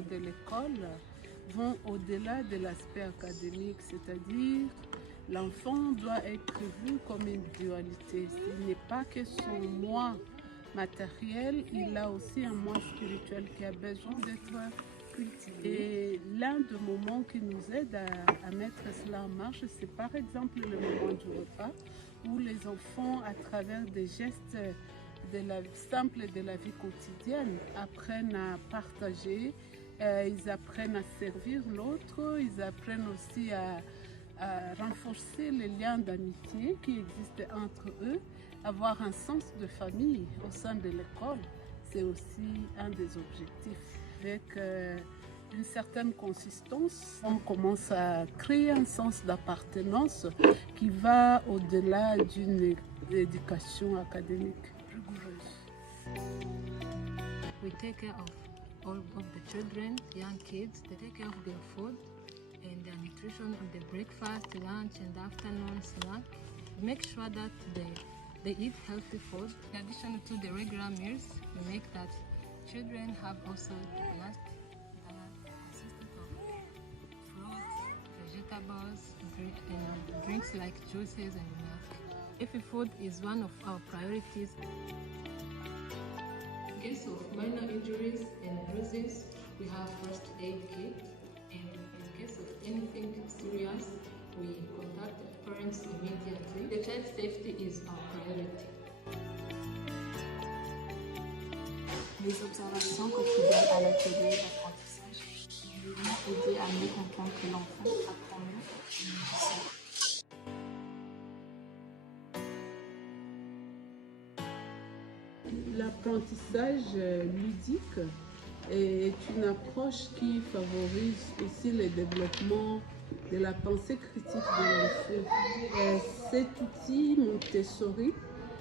niveau de l'école vont au-delà de l'aspect académique, c'est-à-dire l'enfant doit être vu comme une dualité. Il n'est pas que son moi matériel, il a aussi un moi spirituel qui a besoin d'être cultivé. Et l'un des moments qui nous aide à mettre cela en marche, c'est par exemple le moment du repas, où les enfants, à travers des gestes simples de la vie quotidienne, apprennent à partager, ils apprennent à servir l'autre, ils apprennent aussi à renforcer les liens d'amitié qui existent entre eux, avoir un sens de famille au sein de l'école, c'est aussi un des objectifs. Avec une certaine consistance, on commence à créer un sens d'appartenance qui va au-delà d'une éducation académique rigoureuse. We take care of all of the children, young kids. They take care of their food and their nutrition, of the breakfast, lunch, and afternoon snack. Make sure that they eat healthy food. In addition to the regular meals, we make that children have also balanced diet consistent of fruits, vegetables, drinks like juices and milk. Healthy food is one of our priorities. In case of minor injuries and bruises, we have first aid kit, and in case of anything serious, we contact the parents immediately. The child's safety is our priority. Les observations quotidiennes à l'atelier d'apprentissage vont aider à mieux comprendre que l'enfant apprend mieux. L'apprentissage ludique est une approche qui favorise aussi le développement de la pensée critique de l'enfant. Cet outil Montessori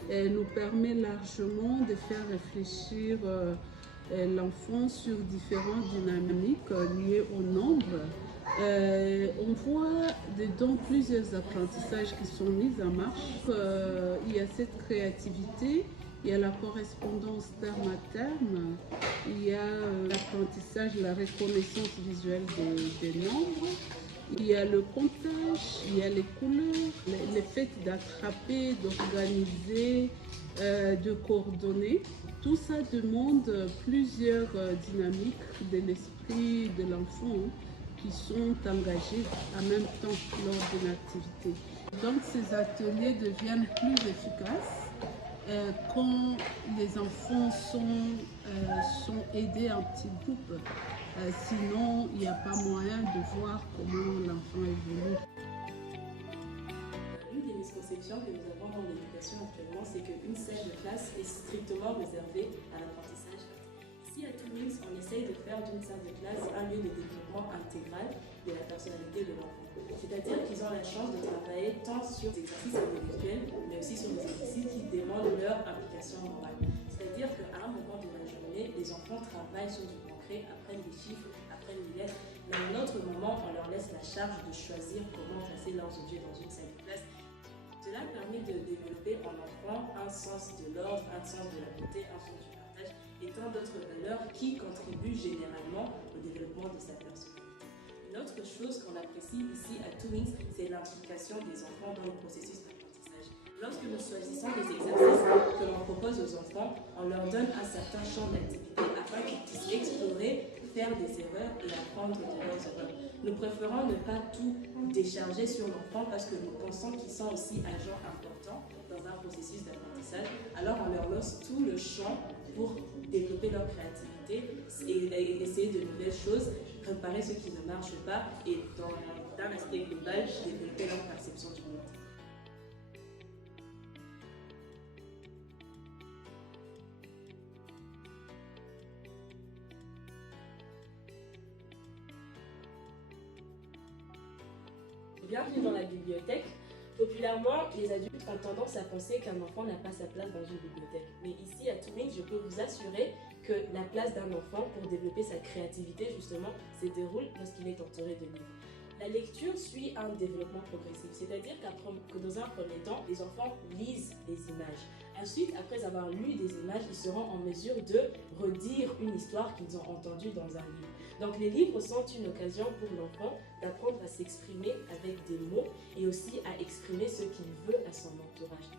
nous permet largement de faire réfléchir l'enfant sur différentes dynamiques liées au nombre. On voit dedans plusieurs apprentissages qui sont mis en marche. Il y a cette créativité, il y a la correspondance terme à terme, il y a l'apprentissage, la reconnaissance visuelle des nombres, il y a le comptage, il y a les couleurs, le fait d'attraper, d'organiser, de coordonner. Tout ça demande plusieurs dynamiques de l'esprit de l'enfant qui sont engagées en même temps lors d'une activité. Donc ces ateliers deviennent plus efficaces quand les enfants sont aidés en petits groupes. Sinon, il n'y a pas moyen de voir comment l'enfant évolue. L'une des misconceptions que nous avons dans l'éducation actuellement, c'est qu'une salle de classe est strictement réservée à l'apprentissage. Ici, à Toulouse, on essaye de faire d'une salle de classe un lieu de développement intégral de la personnalité de l'enfant. C'est-à-dire qu'ils ont la chance de travailler tant sur des exercices intellectuels, mais aussi sur des exercices qui demandent leur implication morale. C'est-à-dire qu'à un moment de la journée, les enfants travaillent sur du concret, apprennent des chiffres, apprennent des lettres, mais à un autre moment, on leur laisse la charge de choisir comment placer leurs objets dans une salle de classe. Cela permet de développer en enfant un sens de l'ordre, un sens de la beauté, un sens du partage et tant d'autres valeurs qui contribuent généralement au développement de sa personnalité. Une autre chose qu'on apprécie ici à Twins, c'est l'implication des enfants dans le processus d'apprentissage. Lorsque nous choisissons des exercices que l'on propose aux enfants, on leur donne un certain champ d'activité afin qu'ils puissent explorer, faire des erreurs et apprendre de leurs erreurs. Nous préférons ne pas tout décharger sur l'enfant parce que nous pensons qu'ils sont aussi agents importants dans un processus d'apprentissage. Alors on leur laisse tout le champ pour développer leur créativité et essayer de nouvelles choses, réparer ce qui ne marche pas et dans un aspect global, développer leur perception du monde. Bienvenue dans la bibliothèque. Populairement, les adultes ont tendance à penser qu'un enfant n'a pas sa place dans une bibliothèque. Mais ici, à Toulouse, je peux vous assurer que la place d'un enfant pour développer sa créativité, justement, se déroule lorsqu'il est entouré de livres. La lecture suit un développement progressif, c'est-à-dire que dans un premier temps, les enfants lisent des images. Ensuite, après avoir lu des images, ils seront en mesure de redire une histoire qu'ils ont entendue dans un livre. Donc les livres sont une occasion pour l'enfant d'apprendre à s'exprimer avec des mots et aussi à exprimer ce qu'il veut à son entourage.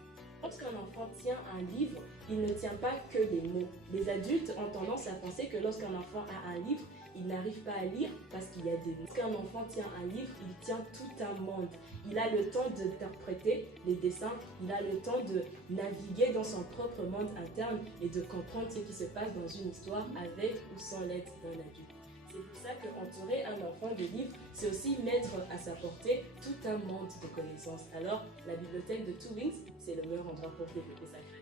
Lorsqu'un enfant tient un livre, il ne tient pas que les mots. Les adultes ont tendance à penser que lorsqu'un enfant a un livre, il n'arrive pas à lire parce qu'il y a des mots. Lorsqu'un enfant tient un livre, il tient tout un monde. Il a le temps d'interpréter les dessins, il a le temps de naviguer dans son propre monde interne et de comprendre ce qui se passe dans une histoire avec ou sans l'aide d'un adulte. C'est pour ça qu'entourer un enfant de livres, c'est aussi mettre à sa portée tout un monde de connaissances. Alors, la bibliothèque de Two Wings, c'est le meilleur endroit pour développer sa créativité.